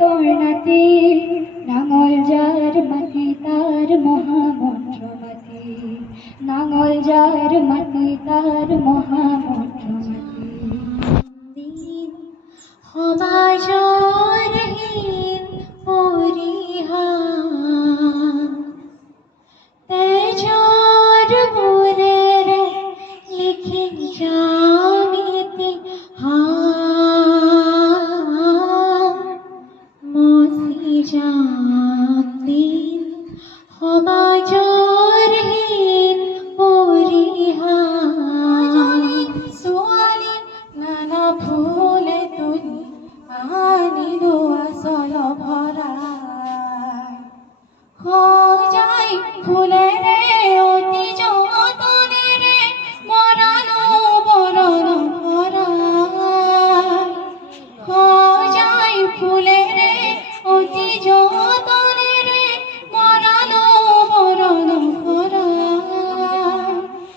তোর নাতি, নাঙল যার মাটি তার মহামন্ত্র মাটি, নাঙল যার মাটি তার মহামন্ত্র মাটি। সমাজরহীন পরিহার তেজর মোরের লিখি জামিতি মসি জাতি